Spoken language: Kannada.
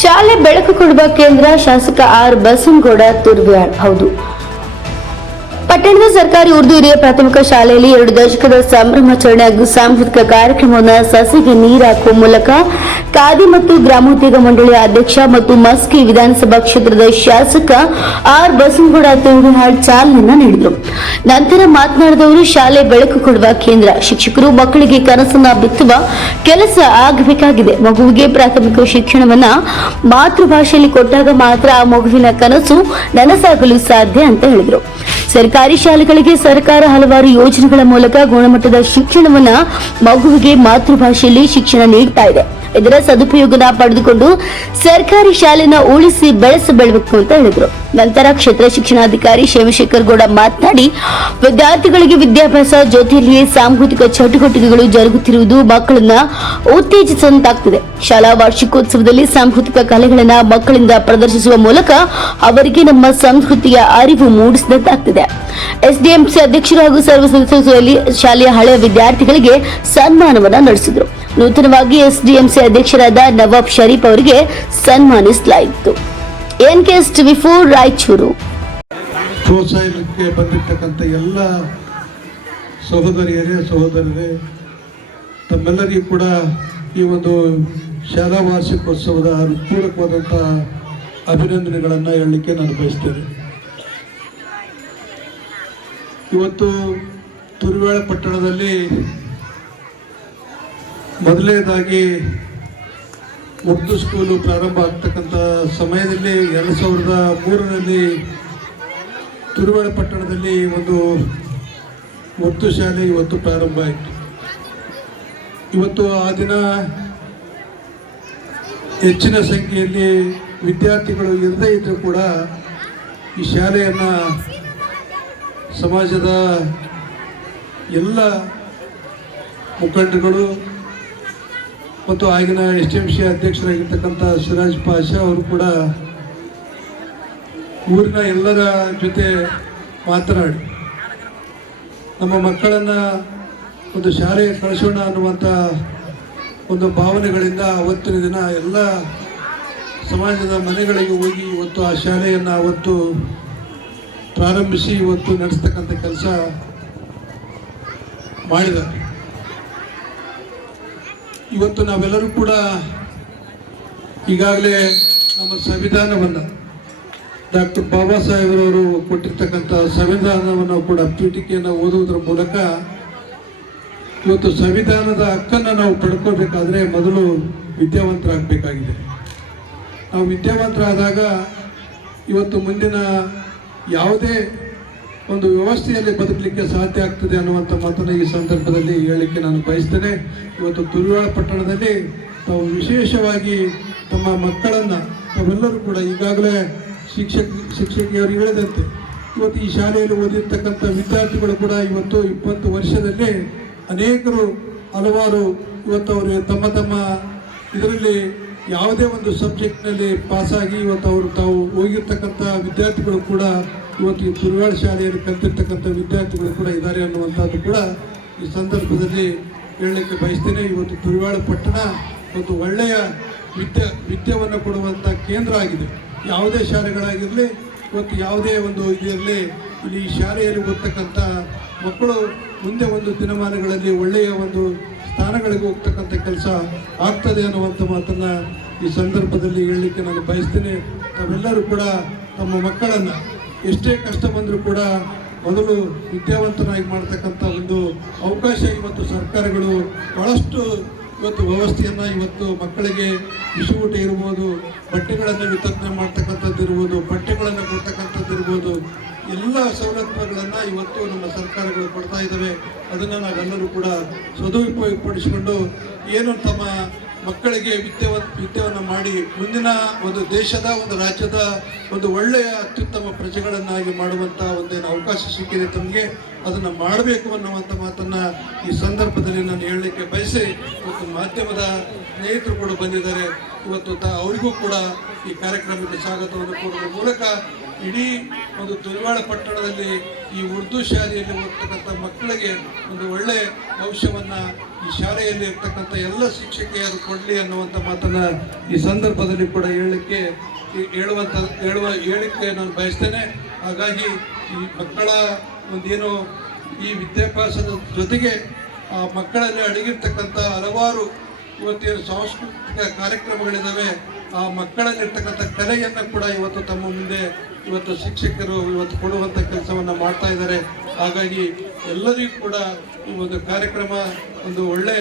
ಶಾಲೆ ಬೆಳಕು ಕೊಡುವ ಕೇಂದ್ರ ಶಾಸಕ ಆರ್ ಬಸನಗೌಡ ತುರ್ವ್ಯಾಳ್ ಹೌದು. ಪಟ್ಟಣದ ಸರ್ಕಾರಿ ಉರ್ದು ಹಿರಿಯ ಪ್ರಾಥಮಿಕ ಶಾಲೆಯಲ್ಲಿ ಎರಡು ದಶಕದ ಸಂಭ್ರಮಾಚರಣೆ ಹಾಗೂ ಸಾಂಸ್ಕೃತಿಕ ಕಾರ್ಯಕ್ರಮವನ್ನು ಸಸಿಗೆ ನೀರು ಹಾಕುವ ಮೂಲಕ ಖಾದಿ ಮತ್ತು ಗ್ರಾಮೋದ್ಯೋಗ ಮಂಡಳಿಯ ಅಧ್ಯಕ್ಷ ಮತ್ತು ಮಸ್ಕಿ ವಿಧಾನಸಭಾ ಕ್ಷೇತ್ರದ ಶಾಸಕ ಆರ್ ಬಸನಗೌಡ ತುರ್ವಿಹಾಳ್ ಚಾಲನೆ ನೀಡಿದರು. ನಂತರ ಮಾತನಾಡಿದವರು ಶಾಲೆ ಬೆಳಕು ಕೊಡುವ ಕೇಂದ್ರ. ಶಿಕ್ಷಕರು ಮಕ್ಕಳಿಗೆ ಕನಸನ್ನ ಬಿತ್ತುವ ಕೆಲಸ ಆಗಬೇಕಾಗಿದೆ. ಮಗುವಿಗೆ ಪ್ರಾಥಮಿಕ ಶಿಕ್ಷಣವನ್ನ ಮಾತೃಭಾಷೆಯಲ್ಲಿ ಕೊಟ್ಟಾಗ ಮಾತ್ರ ಆ ಮಗುವಿನ ಕನಸು ನನಸಾಗಲು ಸಾಧ್ಯ ಅಂತ ಹೇಳಿದರು. ಸರ್ಕಾರಿ ಶಾಲೆಗಳಿಗೆ ಸರ್ಕಾರ ಹಲವಾರು ಯೋಜನೆಗಳ ಮೂಲಕ ಗುಣಮಟ್ಟದ ಶಿಕ್ಷಣವನ್ನ ಮಗುವಿಗೆ ಮಾತೃಭಾಷೆಯಲ್ಲಿ ಶಿಕ್ಷಣ ನೀಡ್ತಾ ಇದೆ. ಇದರ ಸದುಪಯೋಗನ ಪಡೆದುಕೊಂಡು ಸರ್ಕಾರಿ ಶಾಲೆನ ಉಳಿಸಿ ಬೆಳೆಸಬೇಕು ಅಂತ ಹೇಳಿದ್ರು. ನಂತರ ಕ್ಷೇತ್ರ ಶಿಕ್ಷಣಾಧಿಕಾರಿ ಶಿವಶೇಖರ್ ಗೌಡ ಮಾತನಾಡಿ, ವಿದ್ಯಾರ್ಥಿಗಳಿಗೆ ವಿದ್ಯಾಭ್ಯಾಸ ಜೊತೆಯಲ್ಲಿಯೇ ಸಾಂಸ್ಕೃತಿಕ ಚಟುವಟಿಕೆಗಳು ಜರುಗುತ್ತಿರುವುದು ಮಕ್ಕಳನ್ನ ಉತ್ತೇಜಿಸುವಂತಾಗ್ತದೆ ಶಾಲಾ ವಾರ್ಷಿಕೋತ್ಸವದಲ್ಲಿ ಸಾಂಸ್ಕೃತಿಕ ಕಲೆಗಳನ್ನ ಮಕ್ಕಳಿಂದ ಪ್ರದರ್ಶಿಸುವ ಮೂಲಕ ಅವರಿಗೆ ನಮ್ಮ ಸಂಸ್ಕೃತಿಯ ಅರಿವು ಮೂಡಿಸಿದಂತಾಗ್ತದೆ. ಎಸ್ಡಿಎಂಸಿ ಅಧ್ಯಕ್ಷರು ಹಾಗೂ ಸರ್ವ ಸದಸ್ಯರಲ್ಲಿ ಶಾಲೆಯ ಹಳೆಯ ವಿದ್ಯಾರ್ಥಿಗಳಿಗೆ ಸನ್ಮಾನವನ್ನ ನಡೆಸಿದರು. ನೂತನವಾಗಿ ಎಸ್ಡಿಎಂಸಿ ಅಧ್ಯಕ್ಷರಾದ ನವಾಬ್ ಶರೀಫ್ ಅವರಿಗೆ ಸನ್ಮಾನಿಸಲಾಯಿತು. NKS TV four Raichur. ಪ್ರೋತ್ಸಾಹಕ್ಕೆ ಬಂದಿರತಕ್ಕಂಥ ಎಲ್ಲ ಸಹೋದರಿಯರೇ ಸಹೋದರರೇ, ತಮ್ಮೆಲ್ಲರಿಗೂ ಕೂಡ ಈ ಒಂದು ಶಾಲಾ ವಾರ್ಷಿಕೋತ್ಸವದ ಪೂರಕವಾದಂಥ ಅಭಿನಂದನೆಗಳನ್ನು ಹೇಳಲಿಕ್ಕೆ ನಾನು ಬಯಸ್ತೇನೆ. ಇವತ್ತು ತುರುವೇಳ ಪಟ್ಟಣದಲ್ಲಿ ಮೊದಲನೇದಾಗಿ ಉರ್ದು ಸ್ಕೂಲು ಪ್ರಾರಂಭ ಆಗ್ತಕ್ಕಂಥ ಸಮಯದಲ್ಲಿ ಎರಡು ಸಾವಿರದ ಮೂರರಲ್ಲಿ ತುರುವೇಳ ಪಟ್ಟಣದಲ್ಲಿ ಒಂದು ಉರ್ದು ಶಾಲೆ ಇವತ್ತು ಪ್ರಾರಂಭ ಆಯಿತು. ಇವತ್ತು ಆ ದಿನ ಹೆಚ್ಚಿನ ಸಂಖ್ಯೆಯಲ್ಲಿ ವಿದ್ಯಾರ್ಥಿಗಳು ಇರದೇ ಇದ್ದರೂ ಕೂಡ ಈ ಶಾಲೆಯನ್ನು ಸಮಾಜದ ಎಲ್ಲ ಮುಖಂಡರುಗಳು ಮತ್ತು ಆಗಿನ ಎಸ್ ಟಿ ಎಂ ಸಿ ಅಧ್ಯಕ್ಷರಾಗಿರ್ತಕ್ಕಂಥ ಸಿರಾಜ್ ಪಾಷಾ ಅವರು ಕೂಡ ಊರಿನ ಎಲ್ಲರ ಜೊತೆ ಮಾತನಾಡಿ, ನಮ್ಮ ಮಕ್ಕಳನ್ನು ಒಂದು ಶಾಲೆಗೆ ಕಳಿಸೋಣ ಅನ್ನುವಂಥ ಒಂದು ಭಾವನೆಗಳಿಂದ ಅವತ್ತಿನ ದಿನ ಎಲ್ಲ ಸಮಾಜದ ಮನೆಗಳಿಗೆ ಹೋಗಿ ಇವತ್ತು ಆ ಶಾಲೆಯನ್ನು ಅವತ್ತು ಪ್ರಾರಂಭಿಸಿ ಇವತ್ತು ನಡೆಸ್ತಕ್ಕಂಥ ಕೆಲಸ ಮಾಡಿದ. ಇವತ್ತು ನಾವೆಲ್ಲರೂ ಕೂಡ ಈಗಾಗಲೇ ನಮ್ಮ ಸಂವಿಧಾನವನ್ನು ಡಾಕ್ಟರ್ ಬಾಬಾ ಸಾಹೇಬ್ರವರು ಕೊಟ್ಟಿರ್ತಕ್ಕಂಥ ಸಂವಿಧಾನವನ್ನು ಕೂಡ ಪೀಠಿಕೆಯನ್ನು ಓದುವುದರ ಮೂಲಕ ಇವತ್ತು ಸಂವಿಧಾನದ ಹಕ್ಕನ್ನು ನಾವು ಪಡ್ಕೋಬೇಕಾದ್ರೆ ಮೊದಲು ವಿದ್ಯಾವಂತರಾಗಬೇಕಾಗಿದೆ. ನಾವು ವಿದ್ಯಾವಂತರಾದಾಗ ಇವತ್ತು ಮುಂದಿನ ಯಾವುದೇ ಒಂದು ವ್ಯವಸ್ಥೆಯಲ್ಲಿ ಬದುಕಲಿಕ್ಕೆ ಸಾಧ್ಯ ಆಗ್ತದೆ ಅನ್ನುವಂಥ ಮಾತನ್ನು ಈ ಸಂದರ್ಭದಲ್ಲಿ ಹೇಳಲಿಕ್ಕೆ ನಾನು ಬಯಸ್ತೇನೆ. ಇವತ್ತು ತುರುವಾಳ ಪಟ್ಟಣದಲ್ಲಿ ತಾವು ವಿಶೇಷವಾಗಿ ತಮ್ಮ ಮಕ್ಕಳನ್ನು ತಾವೆಲ್ಲರೂ ಕೂಡ ಈಗಾಗಲೇ ಶಿಕ್ಷಕ ಶಿಕ್ಷಕಿಯವರು ಹೇಳಿದಂತೆ ಇವತ್ತು ಈ ಶಾಲೆಯಲ್ಲಿ ಓದಿರ್ತಕ್ಕಂಥ ವಿದ್ಯಾರ್ಥಿಗಳು ಕೂಡ ಇವತ್ತು ಇಪ್ಪತ್ತು ವರ್ಷದಲ್ಲಿ ಅನೇಕರು ಹಲವಾರು ಇವತ್ತು ಅವರು ತಮ್ಮ ತಮ್ಮ ಇದರಲ್ಲಿ ಯಾವುದೇ ಒಂದು ಸಬ್ಜೆಕ್ಟ್ನಲ್ಲಿ ಪಾಸಾಗಿ ಇವತ್ತು ಅವರು ತಾವು ಹೋಗಿರ್ತಕ್ಕಂಥ ವಿದ್ಯಾರ್ಥಿಗಳು ಕೂಡ ಇವತ್ತು ಈ ತುರುವಾಡ ಶಾಲೆಯಲ್ಲಿ ಕಲ್ತಿರ್ತಕ್ಕಂಥ ವಿದ್ಯಾರ್ಥಿಗಳು ಕೂಡ ಇದ್ದಾರೆ ಅನ್ನುವಂಥದ್ದು ಕೂಡ ಈ ಸಂದರ್ಭದಲ್ಲಿ ಹೇಳಲಿಕ್ಕೆ ಬಯಸ್ತೇನೆ. ಇವತ್ತು ತುರುವಾಡ ಪಟ್ಟಣ ಒಂದು ಒಳ್ಳೆಯ ವಿದ್ಯೆ ವಿದ್ಯೆಯನ್ನು ಕೊಡುವಂಥ ಕೇಂದ್ರ ಆಗಿದೆ. ಯಾವುದೇ ಶಾಲೆಗಳಾಗಿರಲಿ, ಇವತ್ತು ಯಾವುದೇ ಒಂದು ಇದರಲ್ಲಿ ಇಲ್ಲಿ ಶಾಲೆಯಲ್ಲಿ ಓದ್ತಕ್ಕಂಥ ಮಕ್ಕಳು ಮುಂದೆ ಒಂದು ದಿನಮಾನಗಳಲ್ಲಿ ಒಳ್ಳೆಯ ಒಂದು ಸ್ಥಾನಗಳಿಗೆ ಹೋಗ್ತಕ್ಕಂಥ ಕೆಲಸ ಆಗ್ತದೆ ಅನ್ನುವಂಥ ಮಾತನ್ನು ಈ ಸಂದರ್ಭದಲ್ಲಿ ಹೇಳಲಿಕ್ಕೆ ನಾನು ಬಯಸ್ತೇನೆ. ತಾವೆಲ್ಲರೂ ಕೂಡ ತಮ್ಮ ಮಕ್ಕಳನ್ನು ಎಷ್ಟೇ ಕಷ್ಟ ಬಂದರೂ ಕೂಡ ಮೊದಲು ವಿದ್ಯಾವಂತನಾಗಿ ಮಾಡ್ತಕ್ಕಂಥ ಒಂದು ಅವಕಾಶ ಇವತ್ತು ಸರ್ಕಾರಗಳು ಭಾಳಷ್ಟು ಇವತ್ತು ವ್ಯವಸ್ಥೆಯನ್ನು ಇವತ್ತು ಮಕ್ಕಳಿಗೆ ಬಿಸಿಯೂಟ ಇರ್ಬೋದು, ಬಟ್ಟೆಗಳನ್ನು ವಿತರಣೆ ಮಾಡ್ತಕ್ಕಂಥದ್ದು ಇರ್ಬೋದು ಇರ್ಬೋದು ಎಲ್ಲ ಸವಲತ್ತುಗಳನ್ನು ಇವತ್ತು ನಮ್ಮ ಸರ್ಕಾರಗಳು ಕೊಡ್ತಾ ಇದ್ದಾವೆ ಅದನ್ನು ನಾವೆಲ್ಲರೂ ಕೂಡ ಸದುಪಯೋಗಪಡಿಸಿಕೊಂಡು ಏನು ತಮ್ಮ ಮಕ್ಕಳಿಗೆ ವಿದ್ಯೆವ ವಿದ್ಯೆಯನ್ನು ಮಾಡಿ ಮುಂದಿನ ಒಂದು ದೇಶದ, ಒಂದು ರಾಜ್ಯದ ಒಂದು ಒಳ್ಳೆಯ ಅತ್ಯುತ್ತಮ ಪ್ರಜೆಗಳನ್ನಾಗಿ ಮಾಡುವಂಥ ಒಂದೇನು ಅವಕಾಶ ಸಿಕ್ಕಿದೆ ತಮಗೆ, ಅದನ್ನು ಮಾಡಬೇಕು ಅನ್ನುವಂಥ ಮಾತನ್ನು ಈ ಸಂದರ್ಭದಲ್ಲಿ ನಾನು ಹೇಳಲಿಕ್ಕೆ ಬಯಸಿ ಮತ್ತು ಮಾಧ್ಯಮದ ಸ್ನೇಹಿತರು ಕೂಡ ಬಂದಿದ್ದಾರೆ. ಇವತ್ತು ತ, ಅವರಿಗೂ ಕೂಡ ಈ ಕಾರ್ಯಕ್ರಮಕ್ಕೆ ಸ್ವಾಗತವನ್ನು ಕೋರುವ ಮೂಲಕ ಇಡೀ ಒಂದು ದುರ್ವಾಳ ಪಟ್ಟಣದಲ್ಲಿ ಈ ಉರ್ದು ಶಾಲೆಯಲ್ಲಿ ಓದ್ತಕ್ಕಂಥ ಮಕ್ಕಳಿಗೆ ಒಂದು ಒಳ್ಳೆಯ ಭವಿಷ್ಯವನ್ನು ಈ ಶಾಲೆಯಲ್ಲಿ ಇರ್ತಕ್ಕಂಥ ಎಲ್ಲ ಶಿಕ್ಷಕಿಯರು ಕೊಡಲಿ ಅನ್ನುವಂಥ ಮಾತನ್ನು ಈ ಸಂದರ್ಭದಲ್ಲಿ ಕೂಡ ಹೇಳಲಿಕ್ಕೆ ಹೇಳುವಂಥ ಹೇಳುವ ಹೇಳಿಕೆ ನಾನು ಬಯಸ್ತೇನೆ. ಹಾಗಾಗಿ ಈ ಮಕ್ಕಳ ಒಂದೇನು ಈ ವಿದ್ಯಾಭ್ಯಾಸದ ಜೊತೆಗೆ ಆ ಮಕ್ಕಳಲ್ಲಿ ಅಡಗಿರ್ತಕ್ಕಂಥ ಹಲವಾರು ಇವತ್ತಿನ ಸಾಂಸ್ಕೃತಿಕ ಕಾರ್ಯಕ್ರಮಗಳಿದ್ದಾವೆ ಆ ಮಕ್ಕಳಲ್ಲಿರ್ತಕ್ಕಂಥ ಕಲೆಯನ್ನು ಕೂಡ ಇವತ್ತು ತಮ್ಮ ಮುಂದೆ ಇವತ್ತು ಶಿಕ್ಷಕರು ಇವತ್ತು ಕೊಡುವಂಥ ಕೆಲಸವನ್ನು ಮಾಡ್ತಾ ಇದ್ದಾರೆ. ಹಾಗಾಗಿ ಎಲ್ಲರಿಗೂ ಕೂಡ ಈ ಒಂದು ಕಾರ್ಯಕ್ರಮ ಒಂದು ಒಳ್ಳೆ